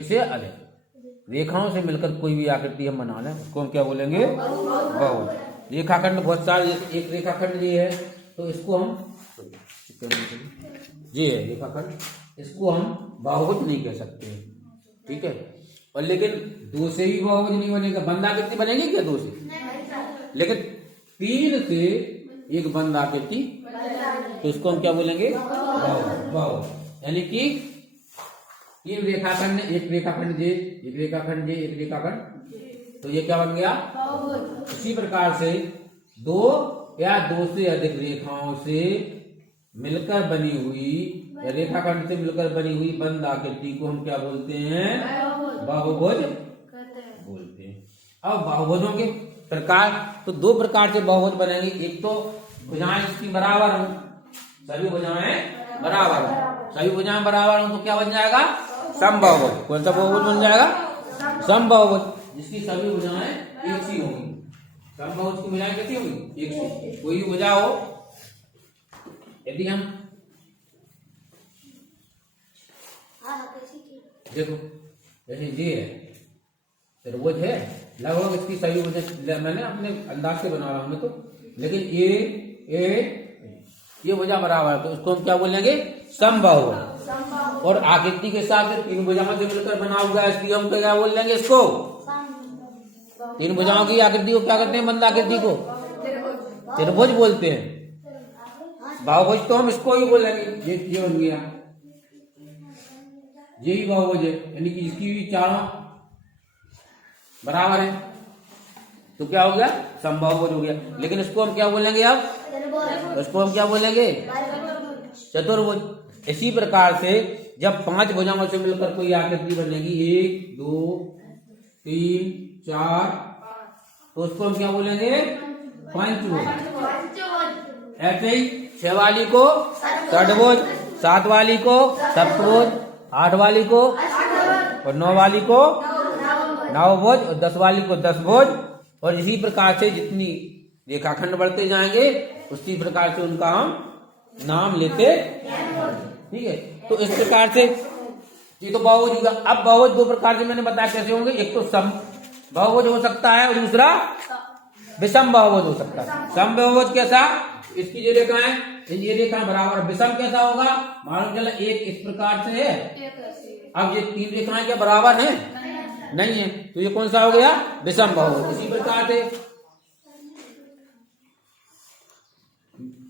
से अलग रेखाओं से मिलकर कोई भी आकृति हम बना लें उसको हम क्या बोलेंगे? बहुभुज। रेखाखंड बहुत सारे, जैसे एक रेखाखंड ये है तो इसको हम ये है रेखाखंड, इसको हम बहुभुज नहीं कह सकते, ठीक है। और लेकिन दो से भी बहुभुज नहीं बनेगा। बंद आकृति बनेगी क्या दो से? लेकिन तीन से एक बंद आकृति, तो इसको हम क्या बोलेंगे? बहुभुज। यानी कि तीन रेखाखंड, एक रेखाखंड जे, एक रेखाखंड जे, एक रेखाखंड, तो ये क्या बन गया? इसी प्रकार से दो या दो से अधिक रेखाओं से मिलकर बनी हुई या रेखाखंड से मिलकर बनी हुई बंद आकृति को हम क्या बोलते हैं? बहुभुज बोलते हैं। अब बहुभुजों के प्रकार, तो दो प्रकार से बहुभुज बनेंगे। एक तो भुजाएं इसकी बराबर हो, सभी भुजाएं बराबर हो, सभी भुजाएं बराबर हो तो क्या बन जाएगा? समबाहुभुज। कौन सा बहुभुज बन जाएगा? समबाहुभुज, जिसकी सभी भुजाएं एक सी होंगी। समबाहुभुज की भुजाएं कैसी होंगी? एक सी। कोई भी भुजा हो, यदि हम देखो जैसे ये है त्रिभुज है, लगभग इसकी सभी भुजा मैंने अपने अंदाज से बना रहा हूं मैं तो, लेकिन ये भुजा बराबर है तो उसको हम क्या बोलेंगे? समबाहुभुज। और आकृति के साथ तीन भुजाओं से मिलकर बना हुआ है, इसलिए हम क्या बोल लेंगे इसको? तीन भुजाओं की आकृति को क्या कहते हैं? बंद आकृति को त्रिभुज बोलते हैं। बहुभुज तो हम इसको ही बोलेंगे। ये बन गया, ये भी बहुभुज है, यानी कि इसकी भी चारों बराबर है तो क्या हो गया? समबाहुभुज हो गया। लेकिन इसको हम क्या बोलेंगे? अब इसको हम क्या बोलेंगे? चतुर्भुज। इसी प्रकार से जब पांच भुजाओं से मिलकर कोई आकृति बनेगी, एक दो तीन चार, तो उसको हम क्या बोलेंगे? पंचभुज। ऐसे ही छह वाली को षटभुज, सात वाली को सप्तभुज, आठ वाली को और नौ वाली को नवभुज और 10 वाली को दशभुज। और इसी प्रकार से जितनी रेखाखंड बढ़ते जाएंगे उसी प्रकार से उनका हम नाम लेते, ठीक है। तो इस प्रकार से ये तो बहुभुज होगा। अब बहुभुज दो प्रकार से मैंने बताया कैसे होंगे। एक तो सम बहुभुज हो सकता है और दूसरा विषम बहुभुज हो सकता है। सम बहुभुज कैसा? इसकी जो रेखा है, ये रेखा बराबर। विषम कैसा होगा? मालूम चला एक इस प्रकार से है, अब ये तीन रेखाएं क्या बराबर हैं? नहीं है, तो ये कौन सा हो गया? विषम बहुभुज। इसी प्रकार से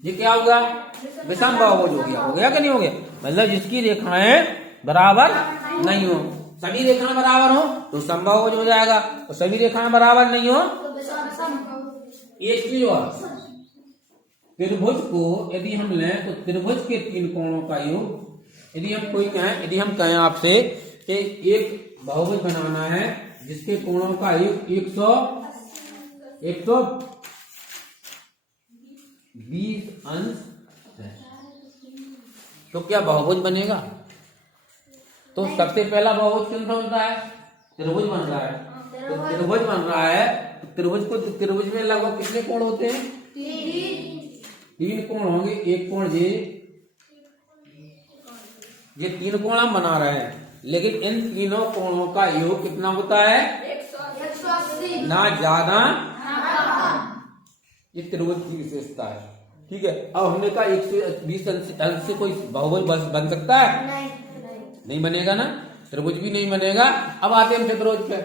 ये क्या होगा? विषम बहुभुज हो गया। हो गया कि नहीं हो गया? मतलब जिसकी रेखाएं बराबर नहीं हो, सभी रेखाएं बराबर हो तो समबाहुभुज हो जाएगा, और सभी रेखाएं बराबर नहीं हो एक चीज और, त्रिभुज को यदि हम लें तो त्रिभुज के तीन कोणों का योग, यदि हम कोई कहें, यदि हम कहें आपसे कि एक बहुभुज बनाना है जिसके कोणों का योग 120 अंश है, तो क्या बहुभुज बनेगा? तो सबसे पहला बहुभुज कौन सा बनता है? त्रिभुज बन रहा है। तो त्रिभुज बन रहा है तो त्रिभुज में लगभग कितने कोण होते हैं? तीन कोण होंगे। एक कोण ये तीन कोण हम बना रहे हैं, लेकिन इन तीनों कोणों का योग कितना होता है? 180। ना ज्यादा, ये त्रिभुज की विशेषता है, ठीक है। अब हमने कहा 120 अंश से कोई बहुभुज बन सकता है? नहीं बनेगा ना, त्रिभुज भी नहीं बनेगा। अब आते हैं चतुर्भुज पे।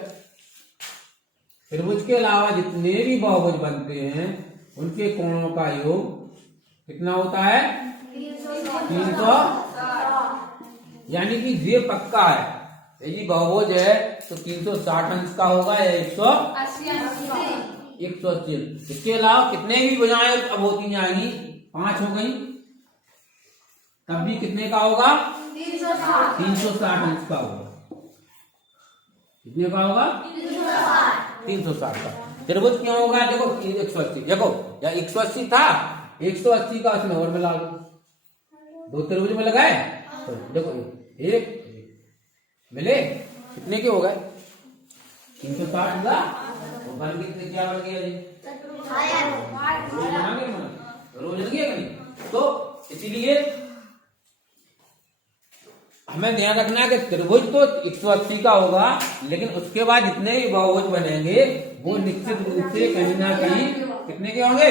त्रिभुज के अलावा जितने भी बहुभुज बनते हैं उनके कोणों का योग कितना होता है? 300। यानी कि ये पक्का है, यदि बहुभुज है तो 360 अंश का होगा या 180। इसके अलावा कितने भी भुजाएं अब होती जाएंगी, 5 हो गई, तब भी कितने का होगा? 360 अंश का होगा। कितने का होगा? 360 का। त्रिभुज क्यों होगा? देखो 180, देखो या 180 था, 180 का इसमें और मिला दो, दो त्रिभुज में लगाए तो देखो एक मिले, कितने के हो गए? 360 हुआ। बन के क्या बन गया जी? रोज लग गया नहीं। तो इसीलिए हमें ध्यान रखना है कि त्रिभुज तो 180 का होगा, लेकिन उसके बाद जितने भी बहुभुज बनेंगे वो निश्चित रूप से कहीं ना कहीं कितने के होंगे,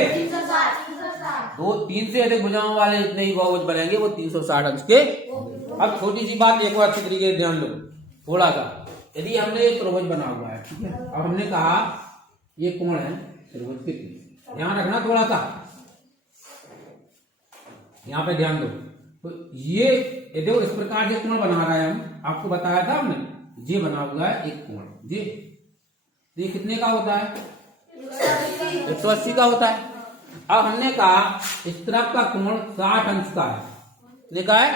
3 से अधिक भुजाओं वाले जितने भी बहुभुज बनेंगे वो 360 अंश के। अब छोटी सी बात एक बार अच्छी तरीके से ध्यान लो थोड़ा सा। यदि हमने एक त्रिभुज बना हुआ है, ठीक है, अब हमने कहा ये कोण है त्रिभुज के, ध्यान रखना थोड़ा सा, यहाँ पे ध्यान दो। तो ये देखो इस प्रकार से कोण बना रहा है, हम आपको बताया था हमने, ये बना हुआ है एक कोण, ये कितने का होता है, 180 का होता है। अब हमने कहा इस तरफ का कोण 60 अंश का है, कितने का है,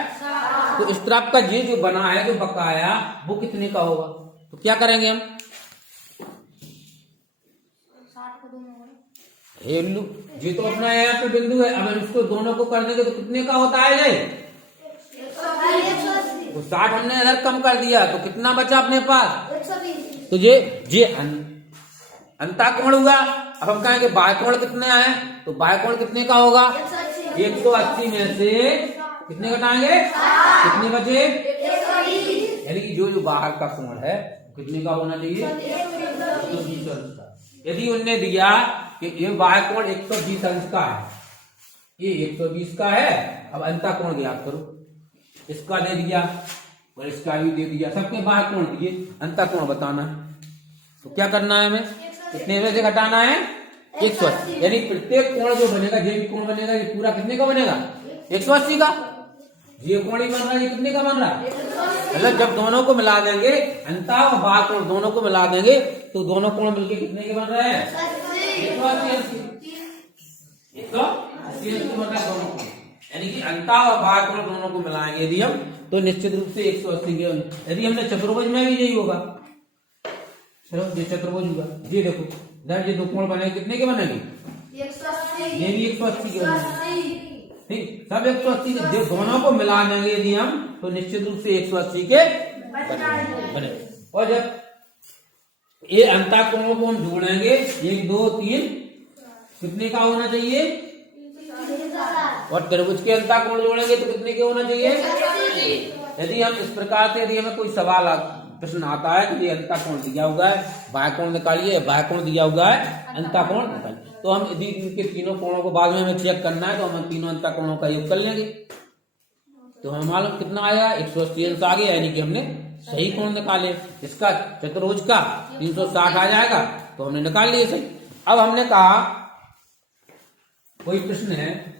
तो इस तरफ का ये जो बना है जो बकाया वो कितने का होगा, तो क्या करेंगे हम, हेलू ये तो अपना यहाँ पे बिंदु है, अब इसको दोनों को कर देंगे तो कितने का होता है ये, तो 60 हमने इधर कम कर दिया तो कितना बचा अपने पास, तो ये अंतःकोण हुआ। अब हम कहेंगे बाह्यकोण कितने आए, तो बाह्यकोण कितने का होगा, 180 में से कितने घटाएंगे, कितने बचे, यानी कि जो बाहर का कोण है कितने का होना चाहिए, 120 अंश का। यदि उनने दिया कि ये बाह्यकोण 120 अंश का है, ये 120 का है, अब अंतःकोण ज्ञात करो, इसका दे दिया और इसका भी दे दिया, सबके बाह्यकोण दिए, अंतःकोण बताना है, तो क्या करना है हमें, कितने में से घटाना है, 180, यानी प्रत्येक कोण जो बनेगा, ये भी कोण बनेगा, ये पूरा कितने का बनेगा, 180 का। ये कोण ही बन रहा है, ये कितने का बन रहा है, मतलब जब दोनों को मिला देंगे, अंत और बाह्यकोण दोनों को मिला देंगे तो दोनों कोण मिलके कितने के बन रहे हैं, 180 बन रहा है दोनों को, यानी कि अंत और बाह्यकोण दोनों को मिलाएंगे यदि हम, तो निश्चित रूप से 180 के होंगे। यदि हमने चतुर्भुज में भी यही होगा, चलो ये चतुर्भुज होगा, ये देखो इधर ये दो कोण बनेंगे, कितने के बनेंगे, ये भी 180 के बनेंगे, ठीक, सब 180 के, दोनों को मिला देंगे यदि हम तो निश्चित रूप से 180 के बने। और जब ये अंतःकोणों को हम जोड़ेंगे 1 2 3 कितने का होना चाहिए, और त्रिभुज के अंतःकोण जोड़ेंगे तो कितने के होना चाहिए। यदि हम इस प्रकार से, यदि हमें कोई सवाल प्रश्न आता है कि ये अंतःकोण दिया हुआ है, बाह्यकोण निकालिए, बाह्यकोण दिया हुआ है, अंतःकोण निकालिए, तो हम यदि इनके तीनों कोणों को बाद में हमें चेक करना है तो हम तीनों अंतःकोणों का योग कर लेंगे, तो हमें मालूम कितना आया, 180 अंश आ गया, यानी कि हमने सही कोण निकाले। इसका चतुर्भुज का 360 आ जाएगा तो हमने निकाल लिए सही। अब हमने कहा कोई प्रश्न है,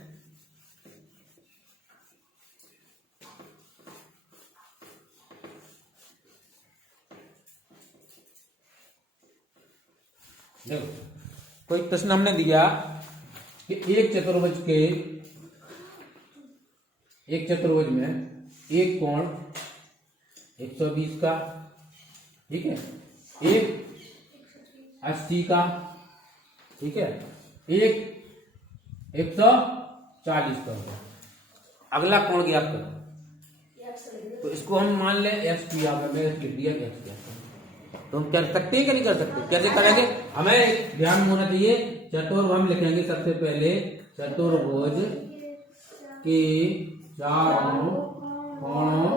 देखो कोई प्रश्न हमने दिया कि एक चतुर्भुज में एक कोण 120 का, ठीक है, एक 80 का, ठीक है, एक 140 का होगा। अगला कोण ज्ञात करो, तो इसको हम मान ले एक्स किया, तो हम कर सकते हैं क्या नहीं कर सकते, कैसे करेंगे, हमें ध्यान में होना चाहिए। चतुर्भुज लिखेंगे सबसे पहले, चतुर्भुज के चारों कोणों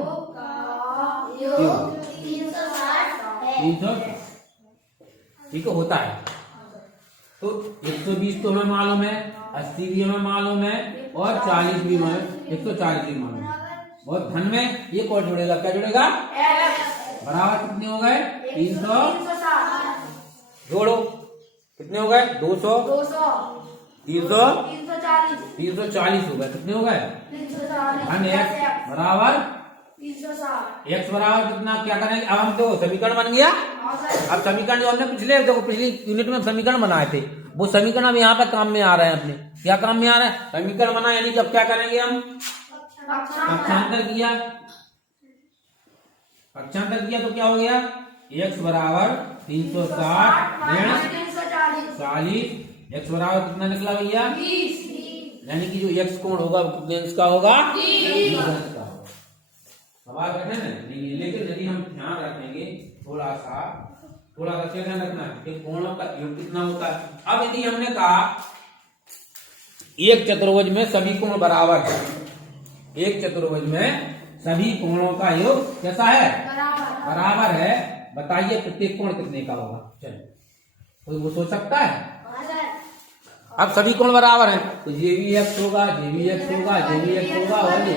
360, ठीक है, होता है। तो 120 तो हमें मालूम है, 80 भी हमें मालूम है, और 40 भी हमें 140 भी मालूम है, और धन में ये कौन जुड़ेगा, क्या जुड़ेगा, बराबर कितने हो गए, 360, जोड़ो कितने हो गए, 200 340 हो गए, कितने हो गए, धन x बराबर 360, x बराबर कितना, क्या करेंगे, अब हम तो समीकरण बन गया। अब समीकरण जो हमने पिछली यूनिट में समीकरण बनाए थे, वो समीकरण अब यहाँ पे काम में आ रहे हैं, अपने क्या काम में आ रहे हैं, समीकरण बना, यानी कि अब क्या करेंगे हम, पक्षांतर किया, पक्षांतर किया तो क्या हो गया, x बराबर 360 ऋण 40, x बराबर कितना निकला भैया, 20, यानी कि जो x कोण होगा वो कितने अंश का होगा, 20 अंश का होगा। सवाल बैठे ना नहीं, लेकिन यदि हम ध्यान रखेंगे थोड़ा सा क्या ध्यान रखना है कि कोणों का योग कितना होता है। अब यदि हमने कहा एक चतुर्भुज में सभी कोण बराबर है, एक चतुर्भुज में सभी कोणों का योग कैसा है? बराबर है। बताइए प्रत्येक कोण कितने का होगा? चलो कोई वो सोच सकता है? अब सभी कोण बराबर हैं तो ये भी x होगा, ये भी x होगा, ये भी x होगा और ये,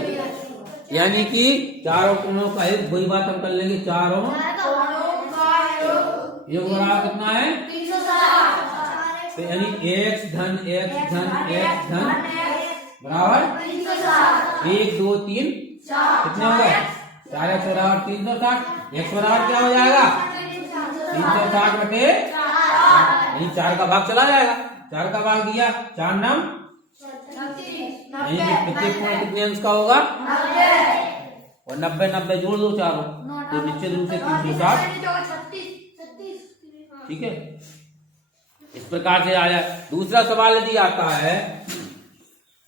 यानी कि चारों कोणों का योग, वही बात हम कर लेंगे, चारों योग बराबर कितना है? तो यानी x धन x धन x धन बराबर 1 2 3 कितने हो गए? 4x बराबर 360। x बराबर क्या हो जाएगा? 360 बटे 4 का भाग चला जाएगा। 4 का भाग दिया, 4 9 प्रत्येक कोण कितने अंश का होगा? और 90 90 जोड़ दो चारों तो निश्चित रूप से 360। ठीक है, इस प्रकार से आया। दूसरा सवाल यदि आता है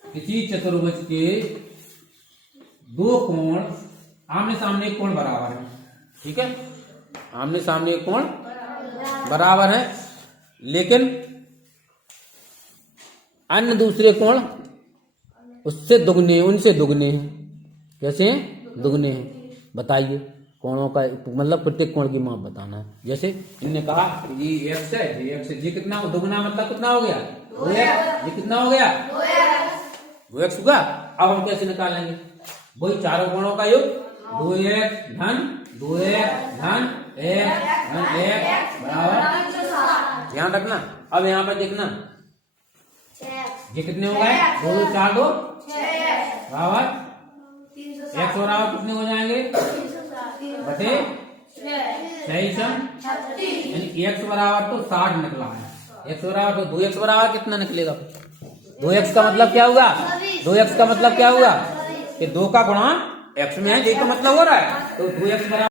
किसी चतुर्भुज के दो कोण आमने सामने कोण बराबर है, ठीक है, आमने सामने कोण बराबर है, लेकिन अन्य दूसरे कोण उससे दुगने, उनसे दुगने हैं। कैसे हैं? दुगने हैं। बताइए कोणों का मतलब प्रत्येक कोण की माप बताना है। जैसे इनने कहा ये x है, ये x है, ये कितना दुगना मतलब कितना हो गया? 2x। ये कितना हो गया? 2x हुआ। अब हम कैसे निकालेंगे? वही चारों कोणों का योग 2x धन 2x धन 1 धन 1 बराबर, ध्यान रखना। अब यहाँ पर देखना ये कितने हो गए? 2 4 2 बराबर x बराबर कितने हो जाएंगे? बटे 6 यानी x बराबर तो 60 निकला है। x बराबर तो 2x बराबर कितना निकलेगा? 2x का मतलब क्या हुआ? 2x का मतलब क्या हुआ कि 2 का गुणा x में है, यही तो मतलब हो रहा है। तो 2x बराबर